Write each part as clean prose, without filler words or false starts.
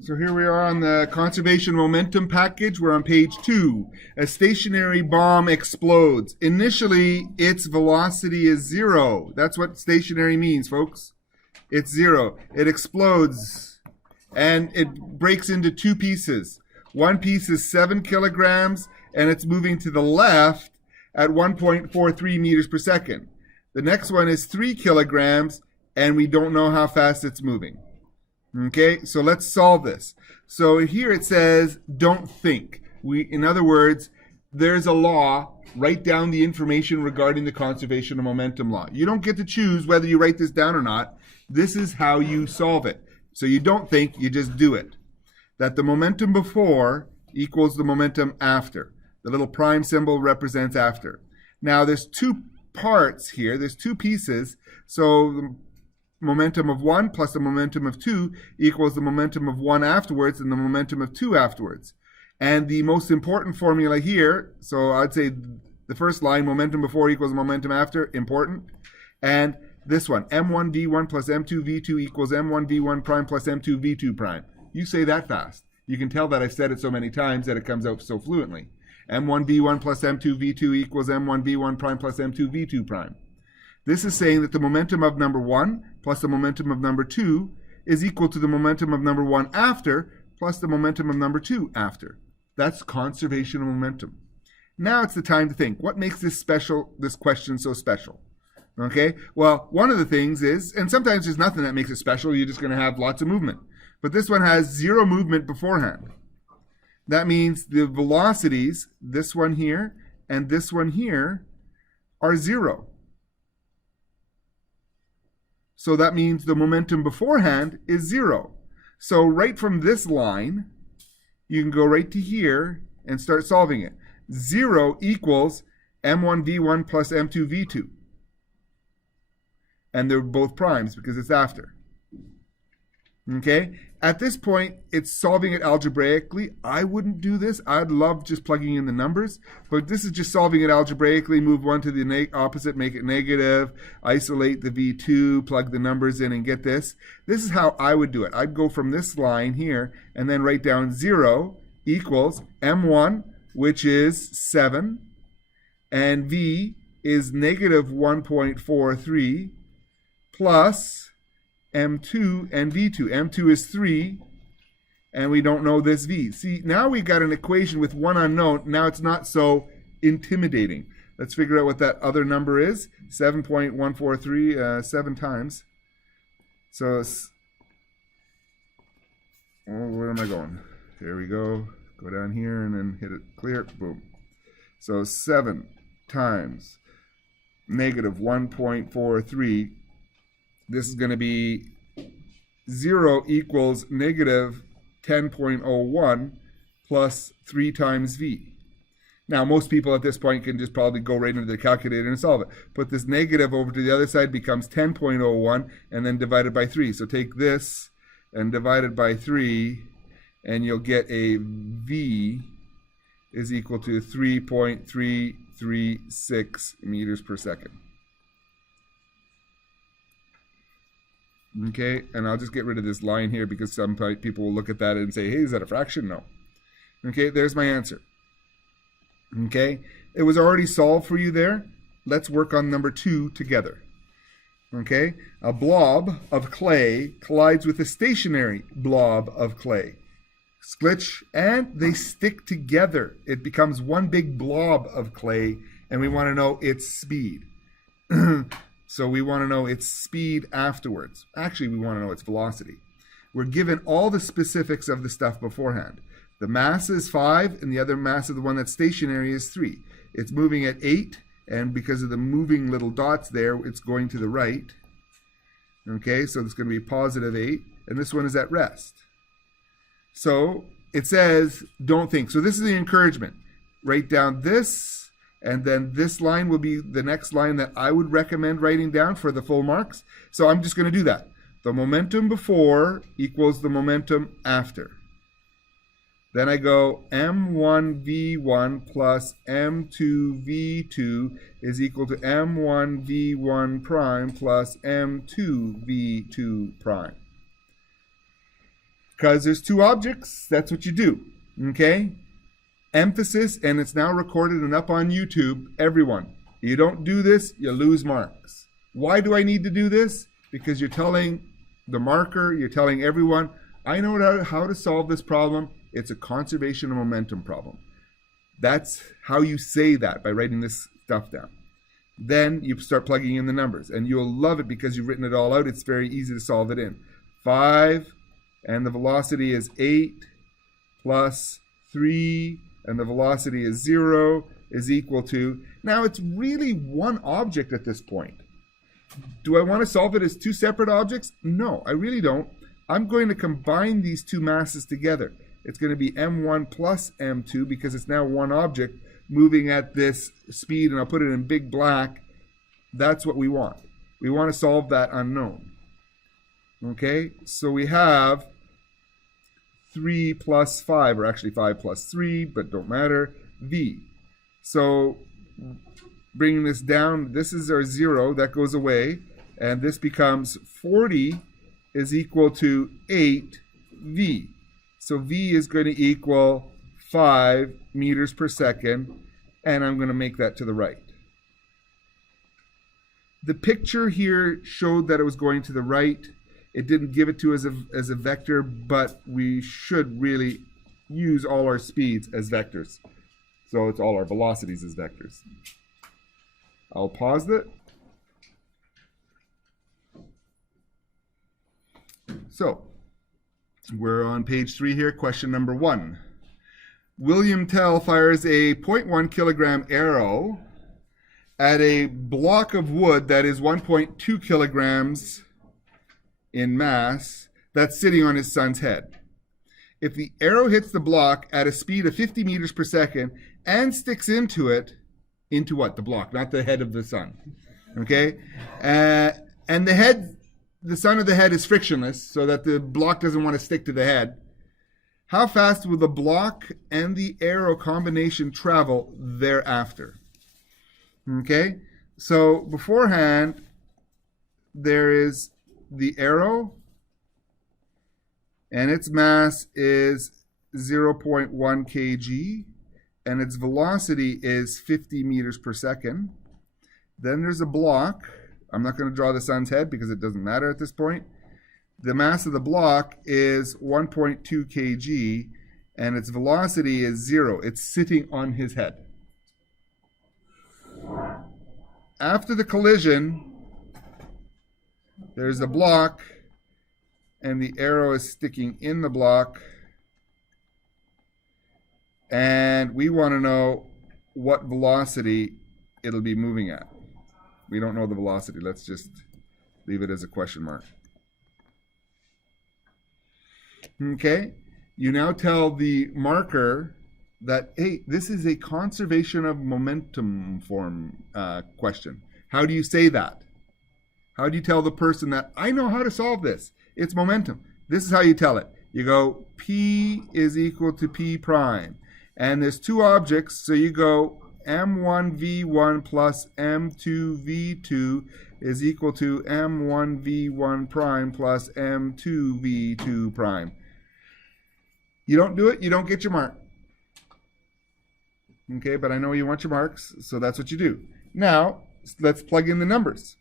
So here we are on the conservation momentum package. We're on page 2. A stationary bomb explodes. Initially, its velocity is 0. That's what stationary means, folks. It's 0. It explodes, and it breaks into 2 pieces. One piece is 7 kilograms, and it's moving to the left at 1.43 meters per second. The next one is 3 kilograms, and we don't know how fast it's moving. Okay, so let's solve this. So here it says, don't think. In other words, there's a law. Write down the information regarding the conservation of momentum law. You don't get to choose whether you write this down or not. This is how you solve it. So you don't think, you just do it. That the momentum before equals the momentum after. The little prime symbol represents after. Now there's 2 parts here. There's 2 pieces. So the momentum of 1 plus the momentum of 2 equals the momentum of 1 afterwards and the momentum of 2 afterwards. And the most important formula here, so I'd say the first line, momentum before equals momentum after, important. And this one, m1v1 plus m2v2 equals m1v1 prime plus m2v2 prime. You say that fast. You can tell that I've said it so many times that it comes out so fluently. m1v1 plus m2v2 equals m1v1 prime plus m2v2 prime. This is saying that the momentum of number 1 plus the momentum of number 2 is equal to the momentum of number 1 after plus the momentum of number 2 after. That's conservation of momentum. Now it's the time to think. What makes this question so special? Okay, well, one of the things is, and sometimes there's nothing that makes it special, you're just going to have lots of movement. But this one has 0 movement beforehand. That means the velocities, this one here and this one here, are 0. So that means the momentum beforehand is 0. So right from this line, you can go right to here and start solving it. 0 equals m1v1 plus m2v2. And they're both primes because it's after. Okay? At this point, it's solving it algebraically. I wouldn't do this. I'd love just plugging in the numbers. But this is just solving it algebraically. Move 1 to the opposite, make it negative. Isolate the V2, plug the numbers in, and get this. This is how I would do it. I'd go from this line here and then write down 0 equals M1, which is 7, and V is negative 1.43 plus M2 and V2. M2 is 3, and we don't know this V. See, now we got an equation with one unknown. Now it's not so intimidating. Let's figure out what that other number is. 7.143, 7 times. So, where am I going? Here we go. Go down here and then hit it clear. Boom. So 7 times negative 1.43. This is going to be 0 equals negative 10.01 plus 3 times V. Now, most people at this point can just probably go right into the calculator and solve it. Put this negative over to the other side, becomes 10.01, and then divided by 3. So take this and divide it by 3, and you'll get a V is equal to 3.336 meters per second. Okay, and I'll just get rid of this line here because some people will look at that and say, hey, is that a fraction? No. Okay, there's my answer. Okay, it was already solved for you there. Let's work on number 2 together. Okay, a blob of clay collides with a stationary blob of clay. Sklitch, and they stick together. It becomes one big blob of clay, and we want to know its speed. So we want to know its speed afterwards. Actually, we want to know its velocity. We're given all the specifics of the stuff beforehand. The mass is 5, and the other mass of the one that's stationary is 3. It's moving at 8, and because of the moving little dots there, it's going to the right. Okay, so it's going to be positive 8, and this one is at rest. So it says, don't think. So this is the encouragement. Write down this, and then this line will be the next line that I would recommend writing down for the full marks. So I'm just going to do that. The momentum before equals the momentum after. Then I go m1v1 plus m2v2 is equal to m1v1 prime plus m2v2 prime. Because there's two objects, that's what you do. Okay? Emphasis, and it's now recorded and up on YouTube. Everyone, you don't do this, you lose marks. Why do I need to do this? Because you're telling the marker, you're telling everyone, I know how to solve this problem. It's a conservation of momentum problem. That's how you say that, by writing this stuff down. Then you start plugging in the numbers, and you'll love it because you've written it all out. It's very easy to solve it in. 5, and the velocity is 8, plus 3, and the velocity is 0, is equal to... Now, it's really one object at this point. Do I want to solve it as two separate objects? No, I really don't. I'm going to combine these two masses together. It's going to be m1 plus m2 because it's now one object moving at this speed, and I'll put it in big black. That's what we want. We want to solve that unknown. Okay, so we have 3 plus 5, or actually 5 plus 3, but don't matter, v. So bringing this down, this is our 0, that goes away, and this becomes 40 is equal to 8v. So v is going to equal 5 meters per second, and I'm going to make that to the right. The picture here showed that it was going to the right. It didn't give it to us as a vector, but we should really use all our speeds as vectors. So it's all our velocities as vectors. I'll pause it. So we're on page 3 here, question number 1. William Tell fires a 0.1 kilogram arrow at a block of wood that is 1.2 kilograms in mass that's sitting on his son's head. If the arrow hits the block at a speed of 50 meters per second and sticks into what? The block, not the head of the son. Okay? And the son of the head is frictionless, so that the block doesn't want to stick to the head. How fast will the block and the arrow combination travel thereafter? Okay? So beforehand, there is the arrow, and its mass is 0.1 kg, and its velocity is 50 meters per second. Then there's a block. I'm not going to draw the sun's head because it doesn't matter at this point. The mass of the block is 1.2 kg, and its velocity is 0. It's sitting on his head. After the collision, there's a block, and the arrow is sticking in the block. And we want to know what velocity it'll be moving at. We don't know the velocity. Let's just leave it as a question mark. Okay, you now tell the marker that, hey, this is a conservation of momentum form question. How do you say that? How do you tell the person that, I know how to solve this? It's momentum. This is how you tell it. You go, P is equal to P prime. And there's two objects, so you go m1v1 plus m2v2 is equal to m1v1 prime plus m2v2 prime. You don't do it, you don't get your mark. Okay, but I know you want your marks, so that's what you do. Now, let's plug in the numbers.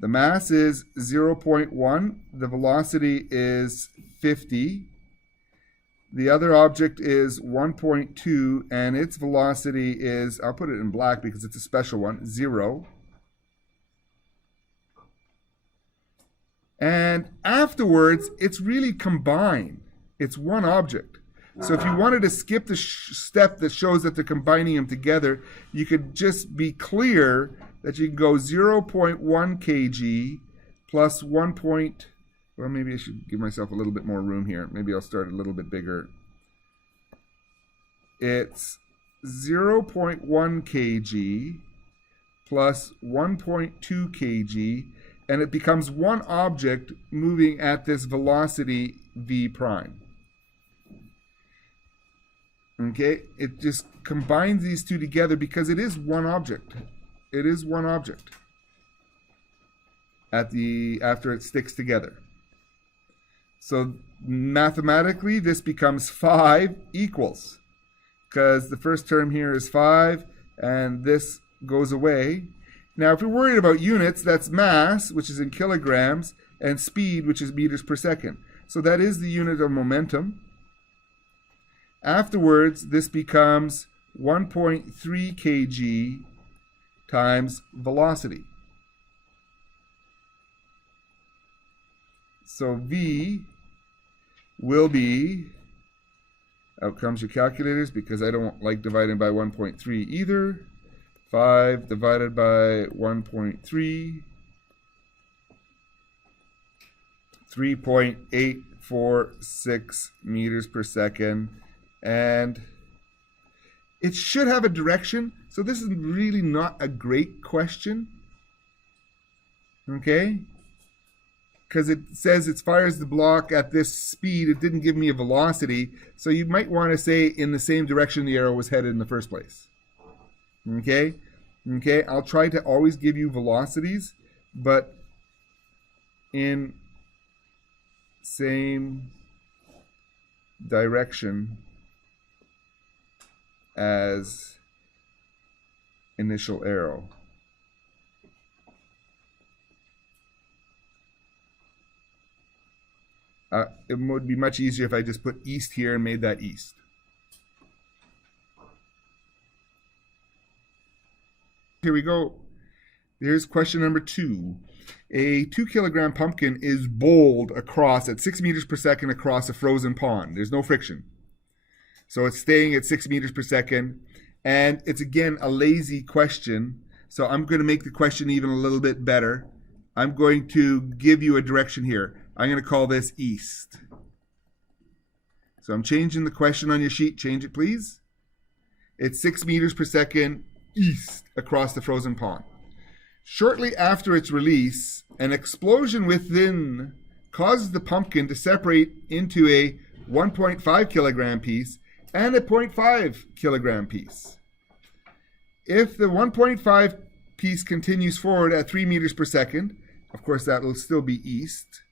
The mass is 0.1, the velocity is 50. The other object is 1.2, and its velocity is, I'll put it in black because it's a special one, 0. And afterwards, it's really combined. It's one object. So if you wanted to skip the step that shows that they're combining them together, you could just be clear that you can go 0.1 kg plus 1. Well, maybe I should give myself a little bit more room here. Maybe I'll start a little bit bigger. It's 0.1 kg plus 1.2 kg, and it becomes one object moving at this velocity v prime. Okay, it just combines these two together because it is one object. It is one object after it sticks together. So mathematically, this becomes 5 equals, because the first term here is 5, and this goes away. Now, if we're worried about units, that's mass, which is in kilograms, and speed, which is meters per second. So that is the unit of momentum. Afterwards, this becomes 1.3 kg times velocity. So V will be, out comes your calculators because I don't like dividing by 1.3 either. 5 divided by 1.3, 3.846 meters per second. And it should have a direction. So this is really not a great question. Okay? Because it says it fires the block at this speed. It didn't give me a velocity. So you might want to say in the same direction the arrow was headed in the first place. Okay? Okay, I'll try to always give you velocities, but in same direction as initial arrow. It would be much easier if I just put east here and made that east. Here we go. Here's question number 2. A 2-kilogram pumpkin is bowled across at 6 meters per second across a frozen pond. There's no friction. So it's staying at 6 meters per second. And it's, again, a lazy question. So I'm going to make the question even a little bit better. I'm going to give you a direction here. I'm going to call this east. So I'm changing the question on your sheet. Change it, please. It's 6 meters per second east across the frozen pond. Shortly after its release, an explosion within causes the pumpkin to separate into a 1.5 kilogram piece and a 0.5 kilogram piece. If the 1.5 piece continues forward at 3 meters per second, of course that will still be east.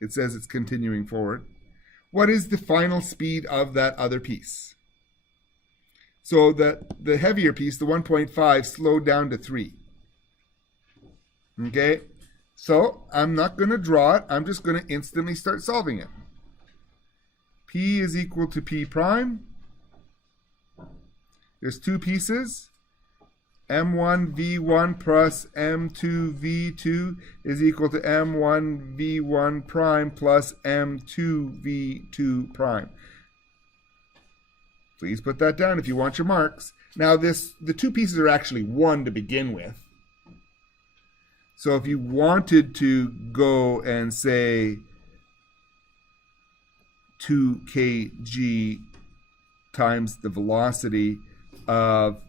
It says it's continuing forward. What is the final speed of that other piece? So that the heavier piece, the 1.5, slowed down to 3. Okay? So I'm not going to draw it. I'm just going to instantly start solving it. P is equal to P prime. There's 2 pieces. M1 V1 plus M2 V2 is equal to M1 V1 prime plus M2 V2 prime. Please put that down if you want your marks. Now the 2 pieces are actually 1 to begin with. So if you wanted to go and say 2 kg times the velocity of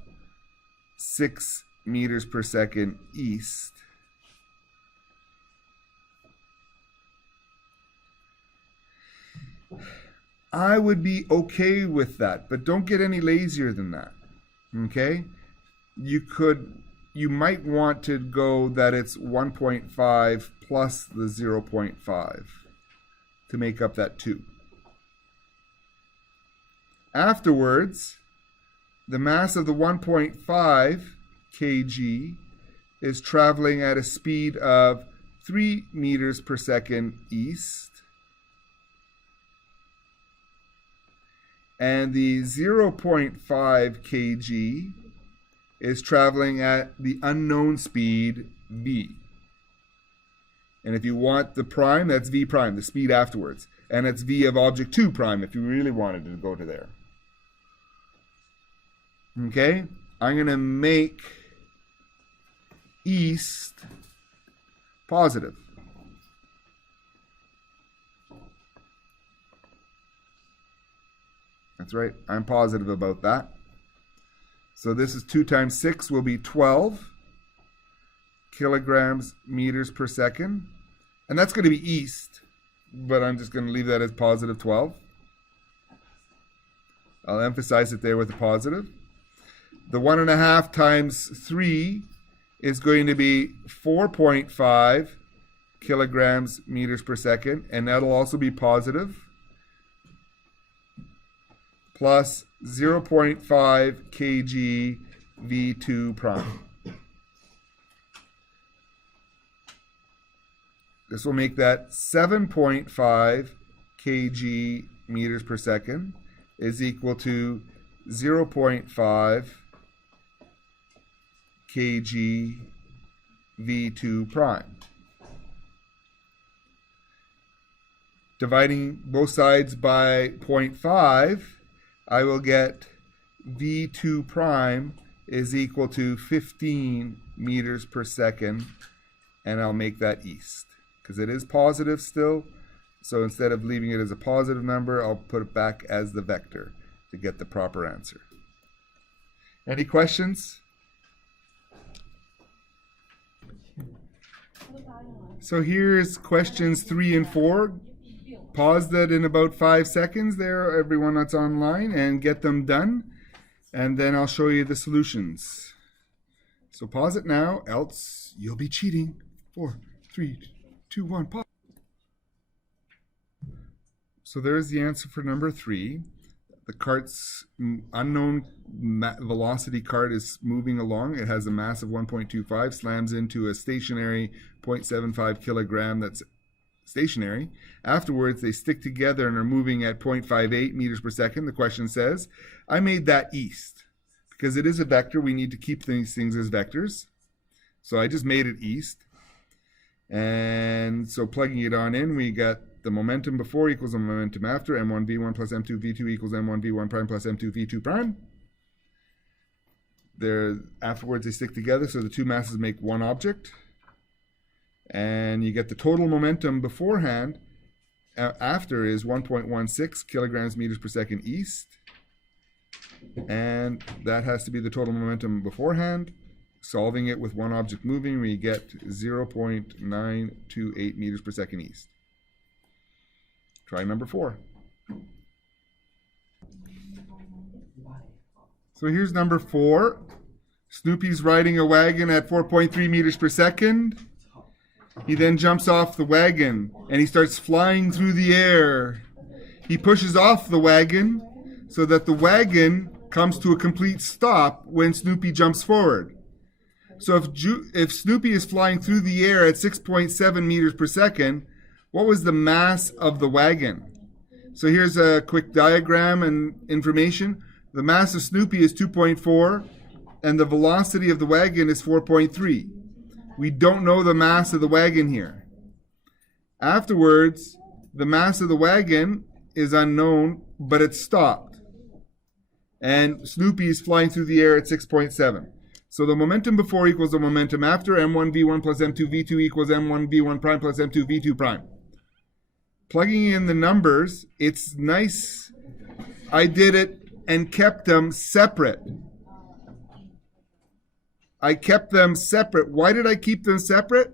6 meters per second east, I would be okay with that, but don't get any lazier than that. Okay? You might want to go that it's 1.5 plus the 0.5 to make up that 2. Afterwards, the mass of the 1.5 kg is traveling at a speed of 3 meters per second east. And the 0.5 kg is traveling at the unknown speed v. And if you want the prime, that's v prime, the speed afterwards. And it's v of object 2 prime if you really wanted to go to there. Okay? I'm going to make east positive. That's right. I'm positive about that. So this is 2 times 6 will be 12 kilograms meters per second. And that's going to be east, but I'm just going to leave that as positive 12. I'll emphasize it there with a positive. The 1.5 times 3 is going to be 4.5 kilograms meters per second, and that'll also be positive, plus 0.5 kg v2 prime. This will make that 7.5 kg meters per second is equal to 0.5 kg v2 prime. Dividing both sides by 0.5, I will get v2 prime is equal to 15 meters per second, and I'll make that east because it is positive still. So instead of leaving it as a positive number, I'll put it back as the vector to get the proper answer. Any questions? So here's questions 3 and 4. Pause that in about 5 seconds there, everyone that's online, and get them done. And then I'll show you the solutions. So pause it now, else you'll be cheating. 4, 3, 2, 1, pause. So there's the answer for number 3. The cart's unknown velocity cart is moving along. It has a mass of 1.25, slams into a stationary 0.75 kilogram that's stationary. Afterwards, they stick together and are moving at 0.58 meters per second. The question says, I made that east. Because it is a vector, we need to keep these things as vectors. So I just made it east. And so plugging it on in, we got the momentum before equals the momentum after. M1 V1 plus M2 V2 equals M1 V1 prime plus M2 V2 prime. Afterwards, they stick together, so the two masses make one object. And you get the total momentum beforehand. After is 1.16 kilograms meters per second east. And that has to be the total momentum beforehand. Solving it with one object moving, we get 0.928 meters per second east. Try number 4. So here's number 4. Snoopy's riding a wagon at 4.3 meters per second. He then jumps off the wagon and he starts flying through the air. He pushes off the wagon so that the wagon comes to a complete stop when Snoopy jumps forward. So if Snoopy is flying through the air at 6.7 meters per second, what was the mass of the wagon? So here's a quick diagram and information. The mass of Snoopy is 2.4 and the velocity of the wagon is 4.3. We don't know the mass of the wagon here. Afterwards, the mass of the wagon is unknown, but it's stopped. And Snoopy is flying through the air at 6.7. So the momentum before equals the momentum after. M1 V1 plus M2 V2 equals M1 V1 prime plus M2 V2 prime. Plugging in the numbers, it's nice. I did it and kept them separate. I kept them separate. Why did I keep them separate?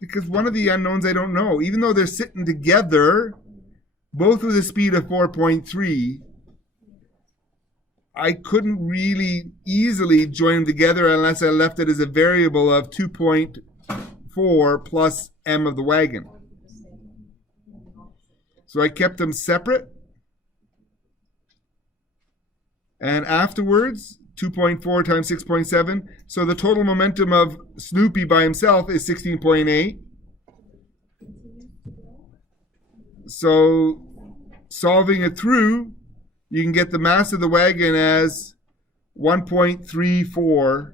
Because one of the unknowns I don't know. Even though they're sitting together, both with a speed of 4.3, I couldn't really easily join them together unless I left it as a variable of 2.4 plus m of the wagon. So I kept them separate. And afterwards, 2.4 times 6.7. So the total momentum of Snoopy by himself is 16.8. So solving it through, you can get the mass of the wagon as 1.34